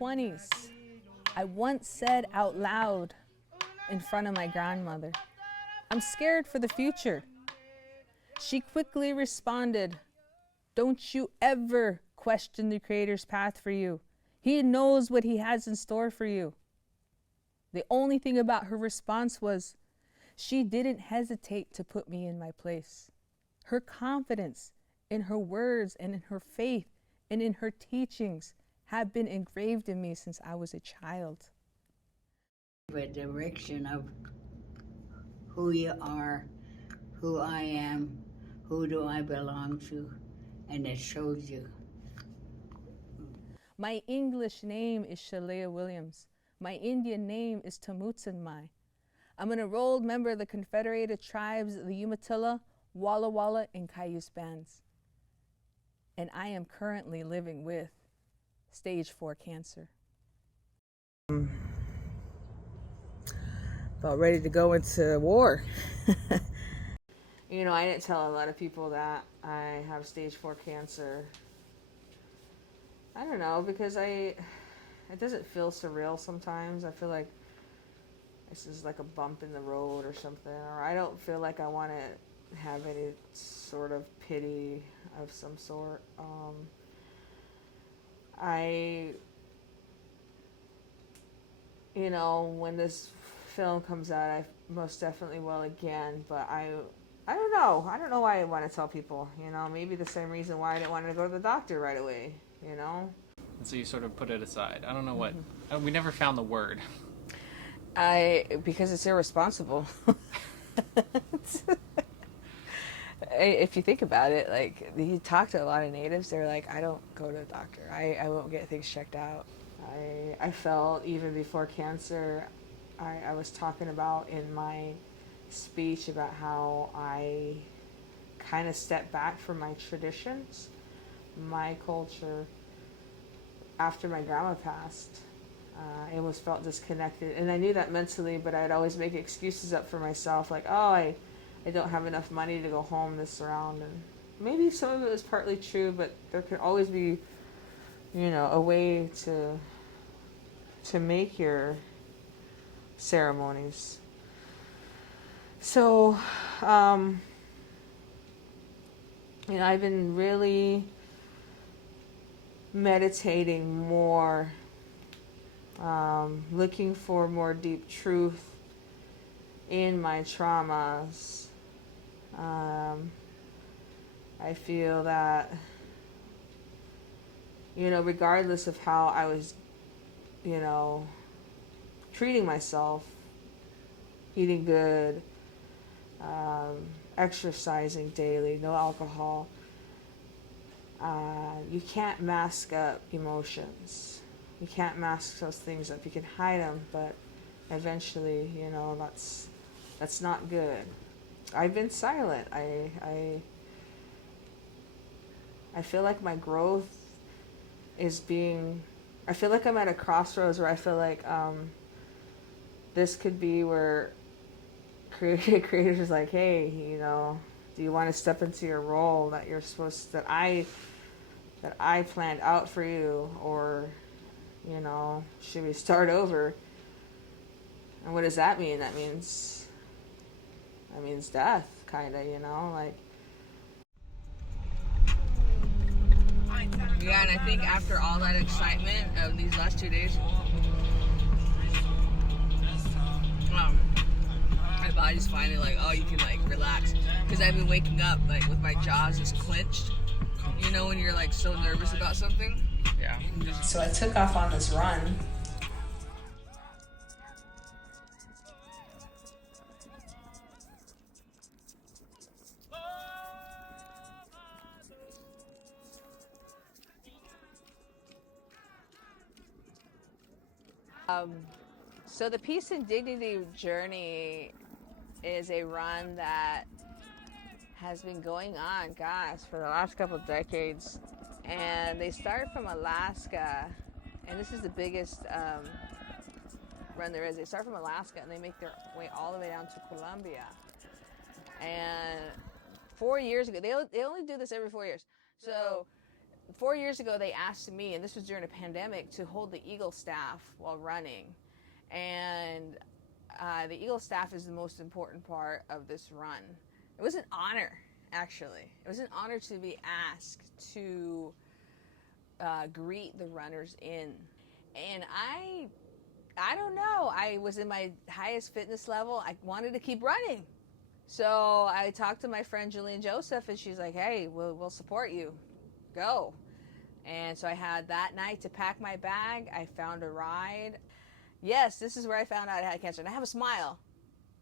20s, I once said out loud in front of my grandmother, "I'm scared for the future." She quickly responded, "Don't you ever question the Creator's path for you. He knows what He has in store for you." The only thing about her response was she didn't hesitate to put me in my place. Her confidence in her words and in her faith and in her teachings have been engraved in me since I was a child. A direction of who you are, who I am, who do I belong to, and it shows you. My English name is Shalea Williams. My Indian name is Tamutsanmai. I'm an enrolled member of the Confederated Tribes of the Umatilla, Walla Walla, and Cayuse bands. And I am currently living with stage 4 cancer. About ready to go into war. You know, I didn't tell a lot of people that I have stage 4 cancer. I don't know, because it doesn't feel surreal sometimes. I feel like this is like a bump in the road or something, or I don't feel like I want to have any sort of pity of some sort. You know, when this film comes out, I most definitely will again, but I don't know. I don't know why I want to tell people, you know, maybe the same reason why I didn't want to go to the doctor right away, you know? And so you sort of put it aside. I don't know what, we never found the word. Because it's irresponsible. If you think about it, like, you talk to a lot of natives, they're like, I don't go to the doctor. I won't get things checked out. I felt even before cancer, I was talking about in my speech about how I kind of stepped back from my traditions, my culture, after my grandma passed. It was felt disconnected, and I knew that mentally, but I'd always make excuses up for myself, like, oh, I don't have enough money to go home this round, and maybe some of it was partly true, but there could always be, you know, a way to make your ceremonies. So, you know, I've been really meditating more, looking for more deep truth in my traumas. I feel that, you know, regardless of how I was, you know, treating myself, eating good, exercising daily, no alcohol, you can't mask up emotions. You can't mask those things up. You can hide them, but eventually, you know, that's not good. I've been silent. I feel like my growth is being, I feel like I'm at a crossroads where I feel like this could be where creators like, hey, you know, do you want to step into your role that you're supposed, that I planned out for you, or, you know, should we start over? And what does that mean? That means death, kind of, you know, like. Yeah, and I think after all that excitement of these last 2 days, my body's finally like, oh, you can like relax. Because I've been waking up like with my jaws just clenched. You know when you're like so nervous about something? Yeah. So I took off on this run. So the Peace and Dignity journey is a run that has been going on, gosh, for the last couple of decades. And they start from Alaska, and this is the biggest run there is. They start from Alaska and they make their way all the way down to Colombia. And 4 years ago, they only do this every 4 years. So 4 years ago, they asked me, and this was during a pandemic, to hold the Eagle staff while running. And the Eagle staff is the most important part of this run. It was an honor, actually. It was an honor to be asked to greet the runners in. And I don't know, I was in my highest fitness level. I wanted to keep running. So I talked to my friend Julian Joseph, and she's like, hey, we'll support you. Go. And so I had that night to pack my bag. I found a ride. Yes, this is where I found out I had cancer. And I have a smile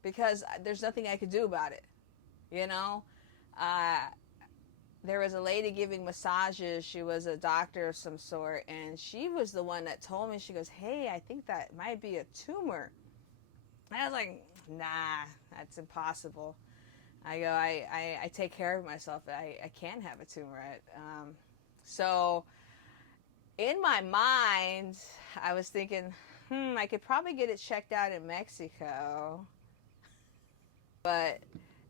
because there's nothing I could do about it. You know? There was a lady giving massages. She was a doctor of some sort. And she was the one that told me, she goes, hey, I think that might be a tumor. And I was like, nah, that's impossible. I go, I take care of myself. I can't have a tumor. So in my mind, I was thinking, I could probably get it checked out in Mexico. But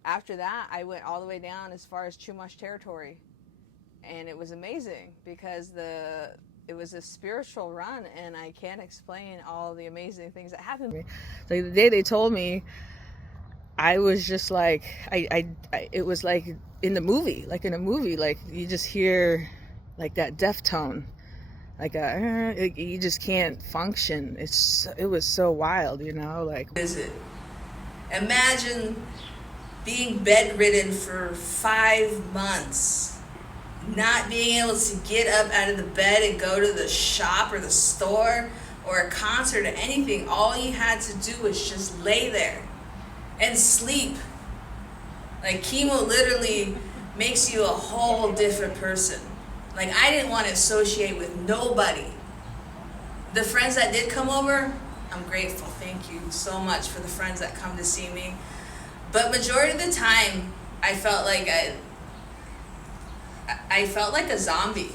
after that, I went all the way down as far as Chumash territory. And it was amazing because it was a spiritual run, and I can't explain all the amazing things that happened to me. Like the day they told me, I was just like, it was like in a movie, like you just hear like that deaf tone, like you just can't function. It was so wild, like. Visit. Imagine being bedridden for 5 months, not being able to get up out of the bed and go to the shop or the store or a concert or anything. All you had to do was just lay there and sleep. Like, chemo literally makes you a whole different person. Like, I didn't want to associate with nobody. The friends that did come over, I'm grateful. Thank you so much for the friends that come to see me. But majority of the time, I felt like I felt like a zombie.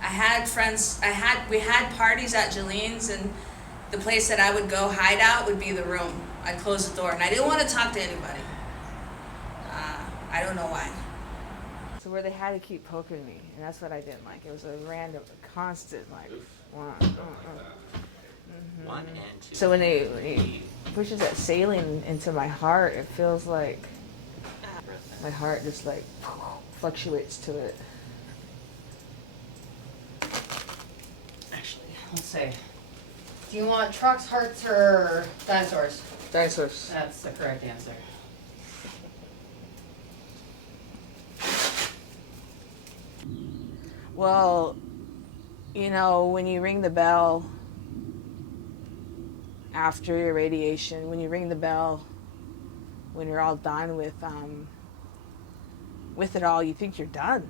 I had friends, we had parties at Jolene's, and the place that I would go hide out would be the room. I'd close the door, and I didn't want to talk to anybody. I don't know why. So where they had to keep poking me, and that's what I didn't like. It was a random, constant, like, one and two. So when he pushes that saline into my heart, it feels like my heart just like fluctuates to it. Actually, let's see. Do you want trucks, hearts, or dinosaurs? Dinosaurs. That's the correct answer. Well, when you ring the bell after your radiation, when you ring the bell, when you're all done with it all, you think you're done.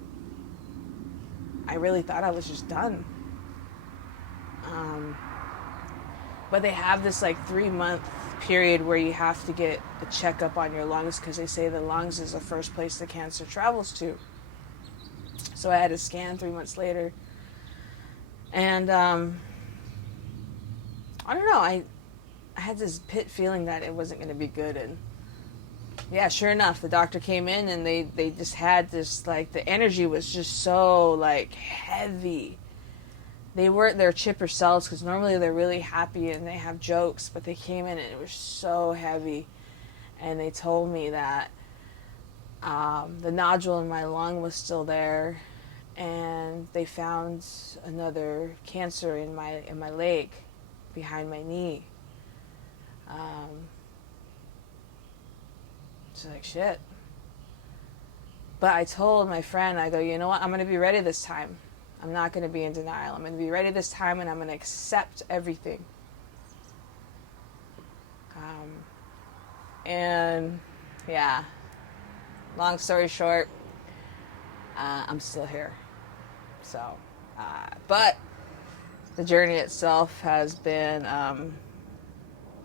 I really thought I was just done. But they have this like 3-month period where you have to get a checkup on your lungs, because they say the lungs is the first place the cancer travels to. So I had a scan 3 months later, and I don't know, I had this pit feeling that it wasn't going to be good. And yeah, sure enough, the doctor came in, and they just had this, like, the energy was just so like heavy. They weren't their chipper selves, because normally they're really happy and they have jokes, but they came in and it was so heavy. And they told me that the nodule in my lung was still there, and they found another cancer in my leg behind my knee. So like, shit. But I told my friend, I go, you know what, I'm going to be ready this time. I'm not going to be in denial. I'm going to be ready this time, and I'm going to accept everything. And yeah, long story short, I'm still here. So, but the journey itself has been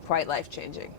quite life-changing.